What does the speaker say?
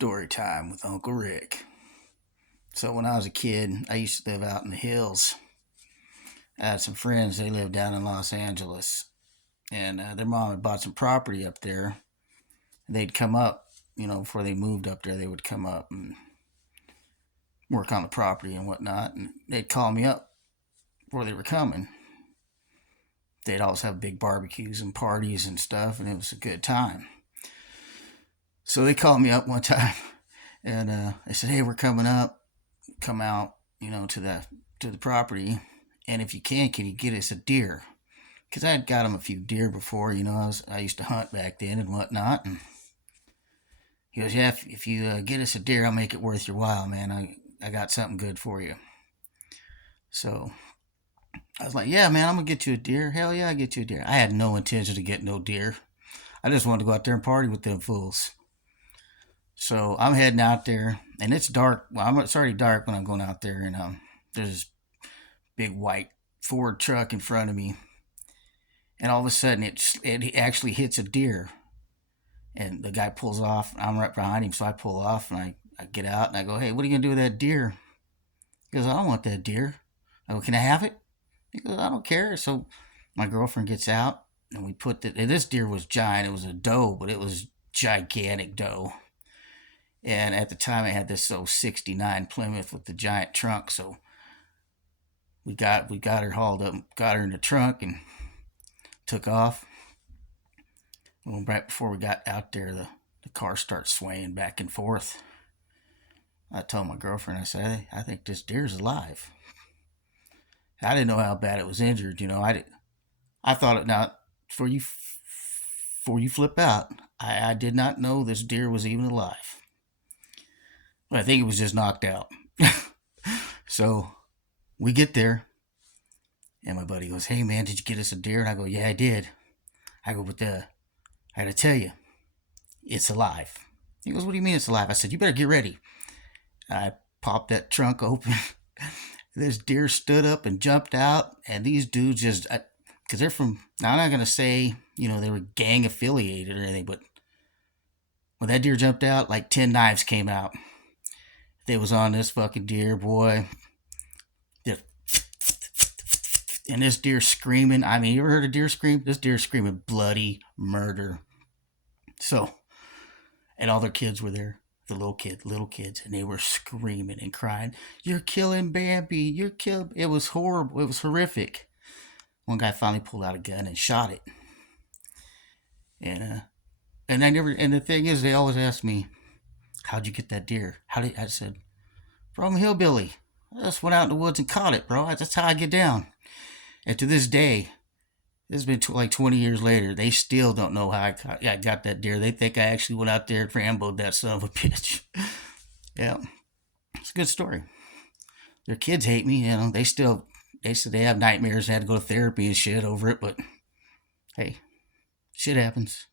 Story time with Uncle Rick. So when I was a kid, I used to live out in the hills. I had some friends. They lived down in Los Angeles, and their mom had bought some property up there. They'd come up, before they moved up there. They would come up and work on the property and whatnot. And they'd call me up before they were coming. They'd always have big barbecues and parties and stuff, and it was a good time. So they called me up one time, and they said, "Hey, we're coming up. Come out, to the property, and if you can you get us a deer?" Because I had got them a few deer before. I used to hunt back then and whatnot. And he goes, "Yeah, if you get us a deer, I'll make it worth your while, man. I got something good for you." So I was like, "Yeah, man, I'm gonna get you a deer. Hell yeah, I get you a deer." I had no intention to get no deer. I just wanted to go out there and party with them fools. So I'm heading out there, and it's dark. Well, it's already dark when I'm going out there, and there's this big white Ford truck in front of me, and all of a sudden it actually hits a deer, and the guy pulls off. I'm right behind him, so I pull off, and I get out, and I go, "Hey, what are you gonna do with that deer?" He goes, "I don't want that deer." I go, "Can I have it?" He goes, "I don't care." So my girlfriend gets out, and we put and this deer was giant. It was a doe, but it was gigantic doe. And at the time, I had this 69 Plymouth with the giant trunk. So we got her hauled up, got her in the trunk, and took off. Well, right before we got out there, the car starts swaying back and forth. I told my girlfriend, I said, "Hey, I think this deer's alive." I didn't know how bad it was injured. I thought it not before you flip out. I did not know this deer was even alive. I think it was just knocked out. So we get there, and my buddy goes, "Hey, man, did you get us a deer?" And I go, "Yeah, I did." I go, "But I gotta tell you, it's alive." He goes, "What do you mean it's alive?" I said, "You better get ready." I popped that trunk open. This deer stood up and jumped out, and these dudes because they're from, now I'm not going to say, they were gang affiliated or anything, but when that deer jumped out, like 10 knives came out. They was on this fucking deer, boy. And this deer screaming. I mean, you ever heard a deer scream? This deer screaming bloody murder. So, and all their kids were there. The little kids, and they were screaming and crying, "You're killing Bambi, you're killing." It was horrible. It was horrific. One guy finally pulled out a gun and shot it. And I never, and the thing is, they always ask me, "How'd you get that deer?" I said, "From a hillbilly. I just went out in the woods and caught it, bro. That's how I get down." And to this day, this has been like 20 years later, they still don't know how I got that deer. They think I actually went out there and Rambo'd that son of a bitch. Yeah, it's a good story. Their kids hate me, They said they have nightmares. They had to go to therapy and shit over it, but hey, shit happens.